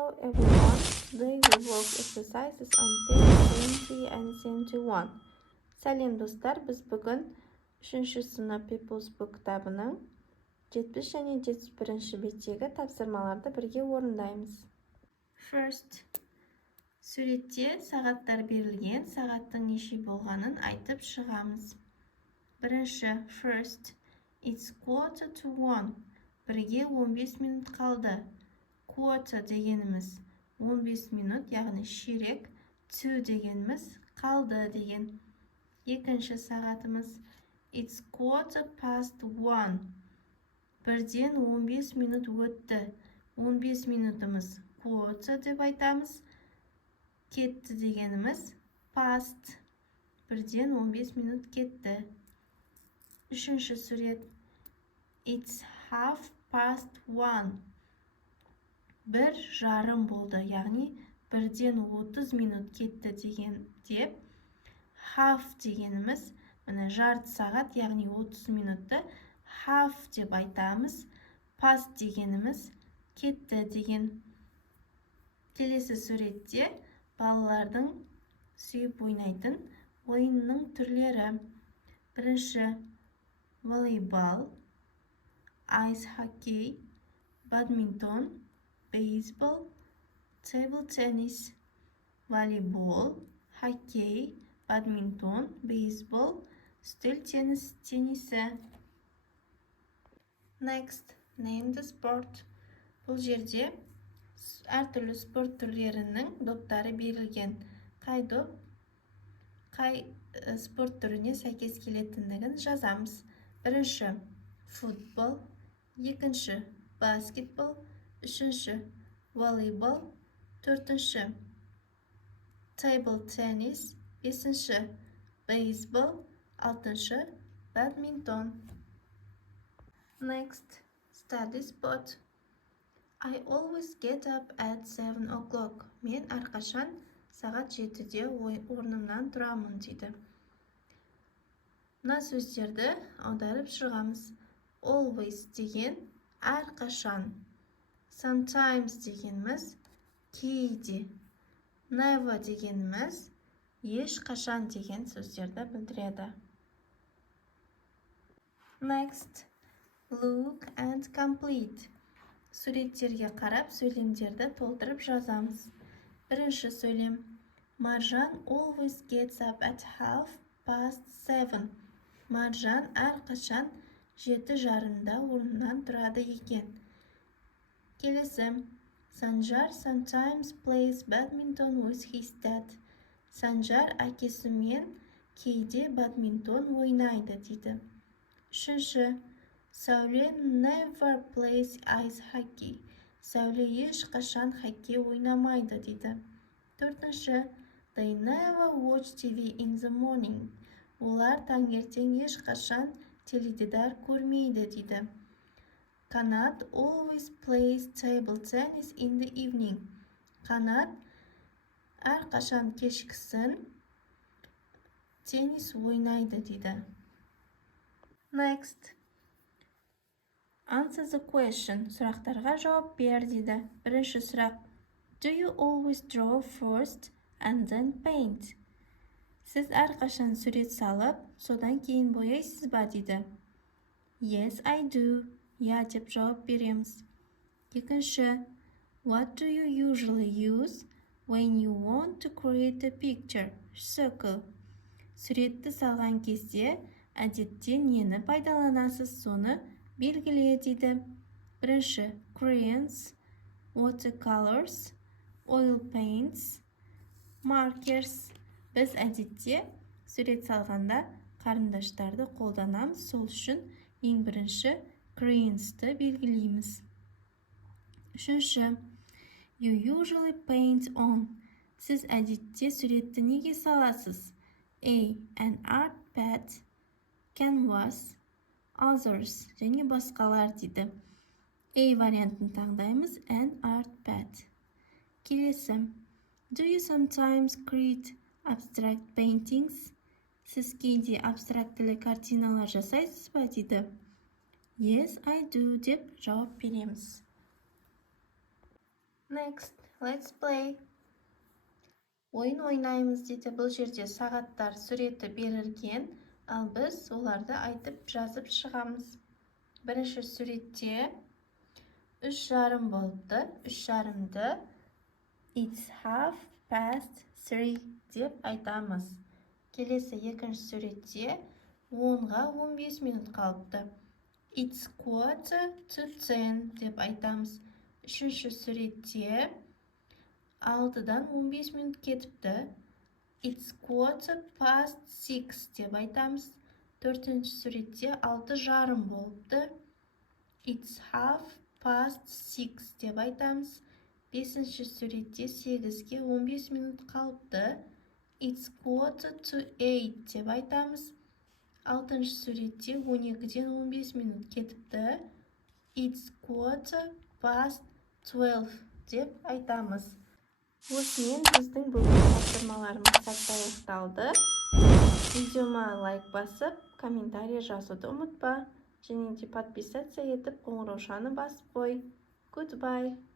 Hello everyone. Today we work exercises on page 20 and 71. Сәлем достар, біз бүгін 3-ші сынып People's Book кітабының 70 және 71-ші беттегі тапсырмаларды бірге орындаймыз. First, суретте сағаттар берілген, сағаттың неше болғанын айтып шығамыз. Бірінші, first, it's 1:45. Бірге 15 минут қалды. Quarter дегеніміз 15 минут, яғни ширек. To дегеніміз қалды деген. Екінші сағатымыз it's 1:15. Бірден 15 минут өтті. 15 минутымыз quarter деп айтамыз. Кетті дегеніміз past. Бірден 15 минут кетті. Үшінші сурет it's 1:30. Бір жарым болды, яғни бірден 30 минут кетті деген деп. Half дегеніміз, жарты сағат, яғни 30 минутты half деп айтамыз. Past дегеніміз кетті деген. Келесі суретте балалардың сүйіп ойнайтын ойынның түрлері. Бірінші, волейбол, ice hockey, badminton, baseball, table tennis, волейбол, хоккей, badminton, baseball, үстел теннисі. Next, name the sport. Бұл жерде әртүрлі спорт түрлерінің доптары берілген. Қай доп, қай спорт түріне сәйкес келетіндігін жазамыз. Бірінші, футбол, екінші, баскетбол, үшінші, волейбол, төртінші, table tennis, бесінші, бейсбол, алтыншы, badminton. Next, study spot. I always get up at 7 o'clock. Мен әрқашан сағат 7-де орнымнан тұрамын дейді. Мына сөздерді аударып шығамыз. Always деген әрқашан. Sometimes дегеніміз кейде. Never дегеніміз ешқашан деген сөздерді білдіреді. Next, look and complete. Суреттерге қарап, сөйлемдерді толтырып жазамыз. Бірінші сөйлем. Маржан always gets up at 7:30. Маржан әрқашан 7:30-да орнынан тұрады екен. Келесі. Санжар sometimes plays badminton with his dad. Санжар әкесімен кейде бадминтон ойнайды дейді. Үшінші. Сәуле never plays ice hockey. Сәуле ешқашан хоккей ойнамайды дейді. Төртінші. They never watch TV in the morning. Олар таңертең ешқашан теледидар көрмейді дейді. Қанат always plays table tennis in the evening. Қанат әрқашан кешкісін теннис ойнайды дейді. Next. Answer the question. Сұрақтарға жауап бер дейді. Бірінші сұрақ. Do you always draw first and then paint? Сіз әрқашан сурет салып, содан кейін бояйсыз ба дейді. Yes, I do. Я деп жауап береміз. Екінші. What do you usually use when you want to create a picture? Circle. Суретті салған кезде әдетте нені пайдаланасыз, соны белгіле дейді. Бірінші. Crayons, watercolors, oil paints, markers. Біз әдетте сурет салғанда қарындаштарды қолданамыз, сол үшін ең бірінші crayonsты белгілейміз. Үшінші. You usually paint on. Сіз әдетте суретті неге саласыз? A. An art pad, canvas, others және басқалар дейді. A вариантын таңдаймыз, an art pad. Келесі. Do you sometimes create abstract paintings? Сіз кейде абстрактілі картиналар жасайсыз ба дейді. Yes, I do деп жауап береміз. Next, let's play. Ойын ойнаймыз дейді. Бұл жерде сағаттар суреті берілген, ал біз оларды айтып жазып шығамыз. Бірінші суретте 3:30 болыпты. 3:30-ды It's 3:30 деп айтамыз. Келесі екінші суретте 10-ға 15 минут қалыпты. It's 9:45 деп айтамыз. Үшінші суретте 6-дан 15 минут кетіпті. It's 6:15 деп айтамыз. Төртінші суретте 6:30 болыпты. It's 6:30 деп айтамыз. Бесінші суретте 8-ге 15 минут қалыпты. It's 7:45 деп айтамыз. Алтыншы суретте 12-ден 15 минут кетіпті. It's 12:15 деп айтамыз. Осымен біздің бүгінгі тапсырмаларымыз сәтті аяқталды. Видеома лайк басып, комментарий жазуды ұмытпа. Және де подписаться етіп, қоңыраушаны басып қой. Goodbye.